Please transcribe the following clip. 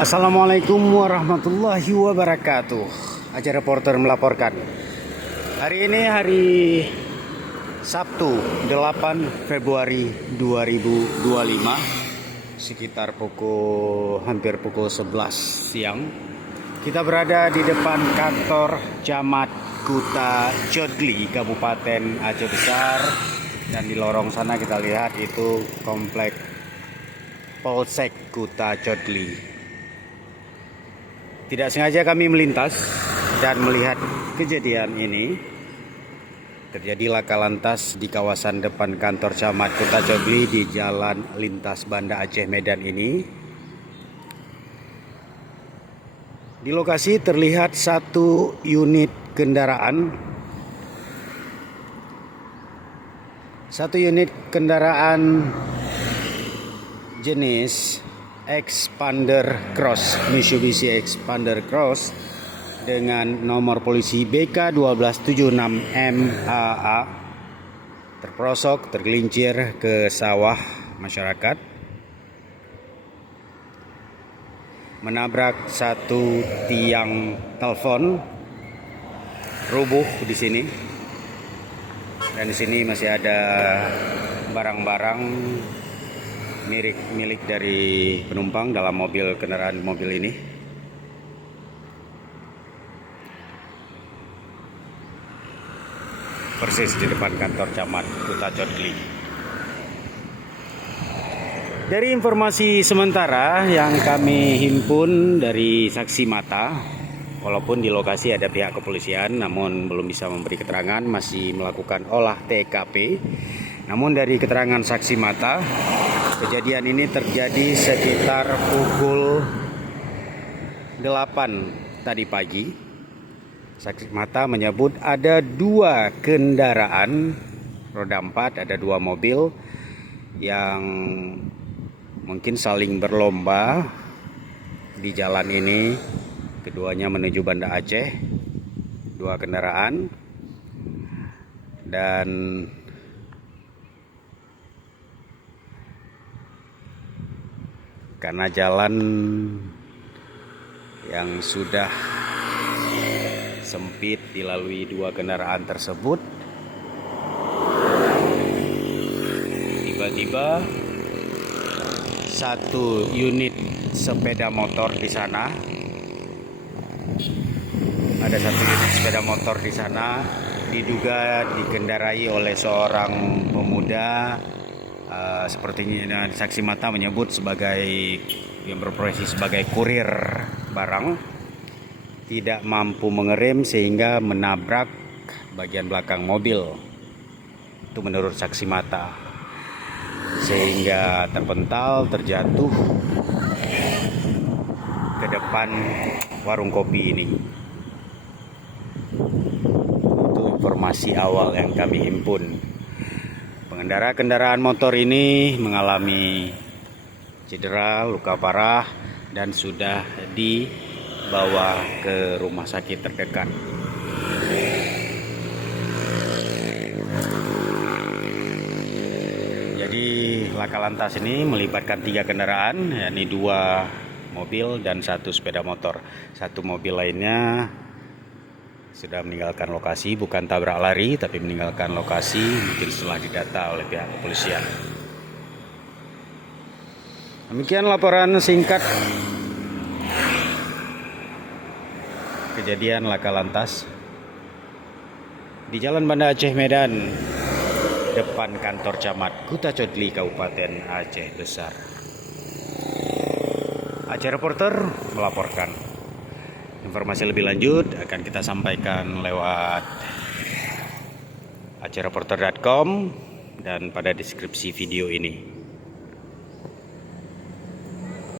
Assalamualaikum warahmatullahi wabarakatuh. Aceh Reporter melaporkan. Hari ini hari Sabtu 8 Februari 2025 sekitar hampir pukul 11 siang. Kita berada di depan kantor Camat Kuta Codli, Kabupaten Aceh Besar, dan di lorong sana kita lihat itu komplek Polsek Kuta Codli. Tidak sengaja kami melintas dan melihat kejadian ini. Terjadi laka lantas di kawasan depan kantor Camat Kuta Codli di Jalan Lintas Banda Aceh Medan ini. Di lokasi terlihat satu unit kendaraan. Jenis Expander Cross, Mitsubishi Expander Cross dengan nomor polisi BK1276MAA terperosok, tergelincir ke sawah masyarakat, menabrak satu tiang telepon, rubuh di sini. Dan di sini masih ada barang-barang milik dari penumpang dalam kendaraan mobil ini. Persis di depan kantor Camat Kuta Codli. Dari informasi sementara yang kami himpun dari saksi mata, walaupun di lokasi ada pihak kepolisian namun belum bisa memberi keterangan, masih melakukan olah TKP. Namun dari keterangan saksi mata, kejadian ini terjadi sekitar pukul 8 tadi pagi. Saksi mata menyebut ada dua kendaraan roda 4, ada dua mobil yang mungkin saling berlomba di jalan ini. Keduanya menuju Banda Aceh, dua kendaraan, dan karena jalan yang sudah sempit dilalui dua kendaraan tersebut, tiba-tiba satu unit sepeda motor di sana, diduga dikendarai oleh seorang pemuda. Sepertinya saksi mata menyebut sebagai yang berprofesi sebagai kurir barang, tidak mampu mengerem sehingga menabrak bagian belakang mobil. Itu menurut saksi mata, sehingga terpental, terjatuh ke depan warung kopi ini. Itu informasi awal yang kami himpun. Pengendara kendaraan motor ini mengalami cedera, luka parah, dan sudah dibawa ke rumah sakit terdekat. Jadi laka lantas ini melibatkan 3 kendaraan, yakni 2 mobil dan 1 sepeda motor. 1 mobil lainnya sudah meninggalkan lokasi, bukan tabrak lari tapi meninggalkan lokasi, mungkin setelah didata oleh pihak kepolisian. Demikian laporan singkat kejadian laka lantas di Jalan Banda Aceh Medan, depan kantor Camat Kuta Codli, Kabupaten Aceh Besar. Aceh Reporter melaporkan. Informasi lebih lanjut akan kita sampaikan lewat acehreporter.com dan pada deskripsi video ini.